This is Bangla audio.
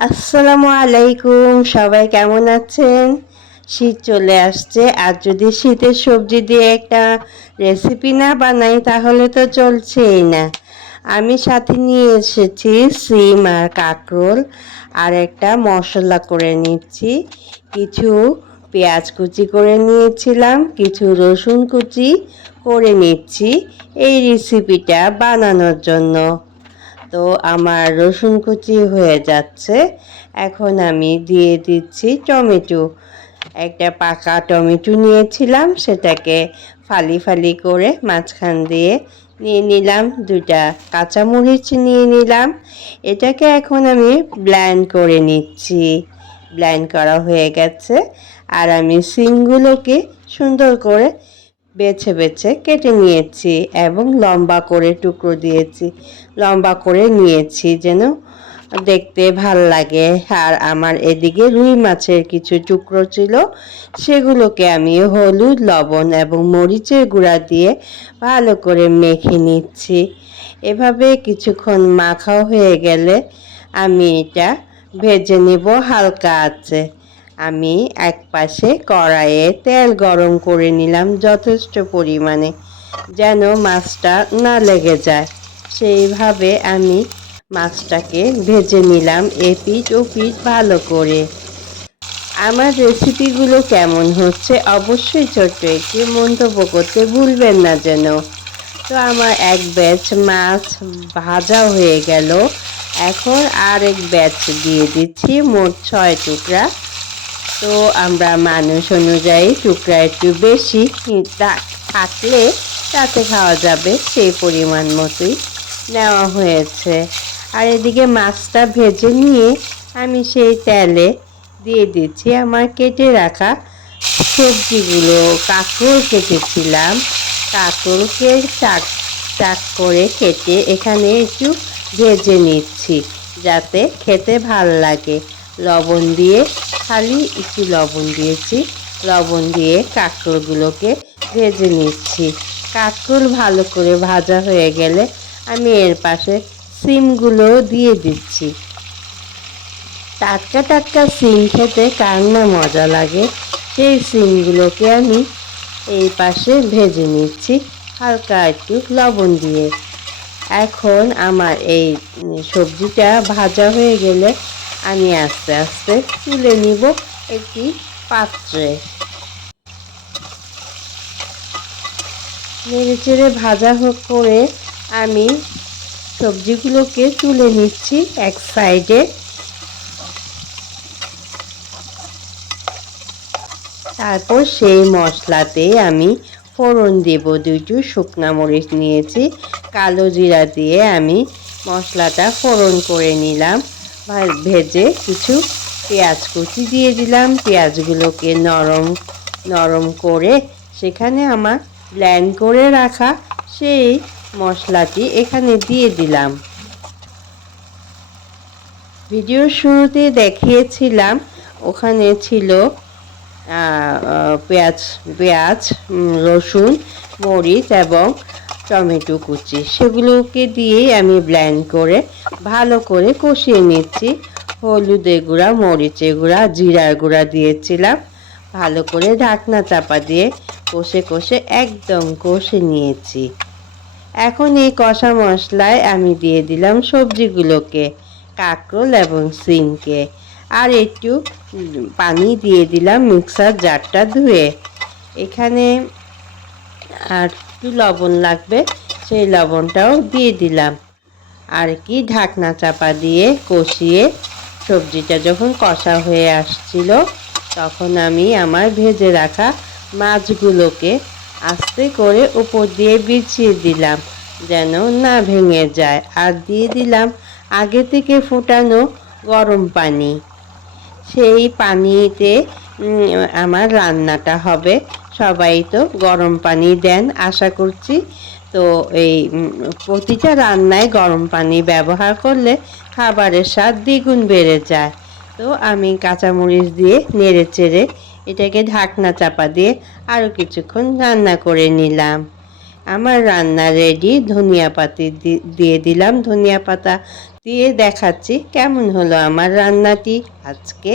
আসসালামু আলাইকুম, সবাই কেমন আছেন? শীত চলে আসছে, আর যদি শীতের সবজি দিয়ে একটা রেসিপি না বানাই, তাহলে তো চলছেই না। আমি সাথে নিয়ে এসেছি সিম আর কাঁকরোল, আর একটা মশলা করে নিচ্ছি। কিছু পেঁয়াজ কুচি করে নিয়েছিলাম, কিছু রসুন কুচি করে নিচ্ছি এই রেসিপিটা বানানোর জন্য। তো আমার রসুন কুচি হয়ে যাচ্ছে। এখন আমি দিয়ে দিচ্ছি টমেটো। একটা পাকা টমেটো নিয়েছিলাম, সেটাকে ফালি ফালি করে মাঝখান দিয়ে নিয়ে নিলাম। দুটা কাঁচামরিচ নিয়ে নিলাম। এটাকে এখন আমি ব্ল্যান্ড করে নিচ্ছি। ব্ল্যান্ড করা হয়ে গেছে। আর আমি সিমগুলোকে সুন্দর করে বেছে বেছে কেটে নিয়েছি এবং লম্বা করে টুকরো দিয়েছি। লম্বা করে নিয়েছি যেন দেখতে ভালো লাগে। আর আমার এদিকে রুই মাছের কিছু টুকরো ছিল, সেগুলোকে আমি হলুদ, লবণ এবং মরিচের গুঁড়া দিয়ে ভালো করে মেখে নিচ্ছি। এভাবে কিছুক্ষণ মাখাও হয়ে গেলে আমি এটা ভেজে নেব হালকা আছে আমি এক পাশে কড়াইয়ে তেল গরম করে নিলাম যথেষ্ট পরিমাণে, যেন মাছটা না লেগে যায়। সেইভাবে আমি মাছটাকে ভেজে নিলাম এপিঠ ও পিঠ ভালো করে। আমার রেসিপিগুলো কেমন হচ্ছে অবশ্যই ছোট্ট একটি মন্তব্য করতে ভুলবেন না যেন। তো আমার এক ব্যাচ মাছ ভাজা হয়ে গেল। এখন আর এক ব্যাচ দিয়ে দিচ্ছি মোট ছয় টুকরা তো আমরা মানুষ অনুযায়ী টুকরা একটু বেশি থাকলে তাতে খাওয়া যাবে সেই পরিমাণ মতোই নেওয়া হয়েছে। আর এদিকে মাছটা ভেজে নিয়ে আমি সেই তেলে দিয়ে দিচ্ছি আমার কেটে রাখা সবজিগুলো। কাঁকরোল কেটেছিলাম। কাঁকরোলকে চাক চাক করে কেটে এখানে একটু ভেজে নিচ্ছি যাতে খেতে ভালো লাগে। লবণ দিয়ে খালি একটু লবণ দিয়েছি। লবণ দিয়ে কাঁকরোলগুলোকে ভেজে নিচ্ছি। কাঁকরোল ভালো করে ভাজা হয়ে গেলে আমি এর পাশে সিমগুলো দিয়ে দিচ্ছি। টাটকা টাটকা সিম খেতে কার না মজা লাগে, সেই সিমগুলোকে আমি এই পাশে ভেজে নিচ্ছি, হালকা একটু লবণ দিয়ে। এখন আমার এই সবজিটা ভাজা হয়ে গেলে আমি আস্তে আস্তে তুলে নিব একটি পাত্রে। নেড়ে চেড়ে ভাজা হোক করে আমি সবজিগুলোকে তুলে নিচ্ছি এক সাইডে। তারপর সেই মশলাতে আমি ফোড়ন দেব, দুইটু শুকনা মরিচ নিয়েছি, কালো জিরা দিয়ে আমি মশলাটা ফোড়ন করে নিলাম। ভেজে কিছু পেঁয়াজ কুচি দিয়ে দিলাম। পেঁয়াজগুলোকে নরম নরম করে সেখানে আমার ব্ল্যান্ড করে রাখা সেই মশলাটি এখানে দিয়ে দিলাম। ভিডিও শুরুতে দেখিয়েছিলাম, ওখানে ছিল পেঁয়াজ পেঁয়াজ রসুন, মরিচ এবং টমেটো কুচি সেগুলোকে দিয়েই আমি ব্ল্যান্ড করে ভালো করে কষিয়ে নিচ্ছি। হলুদের গুঁড়া, মরিচের গুঁড়া, জিরার গুঁড়া দিয়েছিলাম। ভালো করে ঢাকনা চাপা দিয়ে কষে কষে একদম কষে নিয়েছি। এখন এই কষা মশলায় আমি দিয়ে দিলাম সবজিগুলোকে, কাঁকরোল এবং সিমকে। আর একটু পানি দিয়ে দিলাম মিক্সার জারটা ধুয়ে। এখানে আর একটু লবণ লাগবে, সেই লবণটাও দিয়ে দিলাম। আর কি ঢাকনা চাপা দিয়ে কষিয়ে সবজিটা যখন কষা হয়ে আসছিল, তখন আমি আমার ভেজে রাখা মাছগুলোকে আস্তে করে উপর দিয়ে বিছিয়ে দিলাম, যেন না ভেঙে যায়। আর দিয়ে দিলাম আগে থেকে ফোটানো গরম পানি। সেই পানিতে আমার রান্নাটা হবে। সবাই তো গরম পানি দেন, আশা করছি। তো এই প্রতিটা রান্নায় গরম পানি ব্যবহার করলে খাবারের স্বাদ দ্বিগুণ বেড়ে যায়। তো আমি কাঁচামরিচ দিয়ে নেড়ে চেড়ে এটাকে ঢাকনা চাপা দিয়ে আরও কিছুক্ষণ রান্না করে নিলাম। আমার রান্না রেডি ধনিয়া পাতি দিয়ে দিলাম ধনিয়া পাতা। দিয়ে দেখাচ্ছি কেমন হলো আমার রান্নাটি আজকে।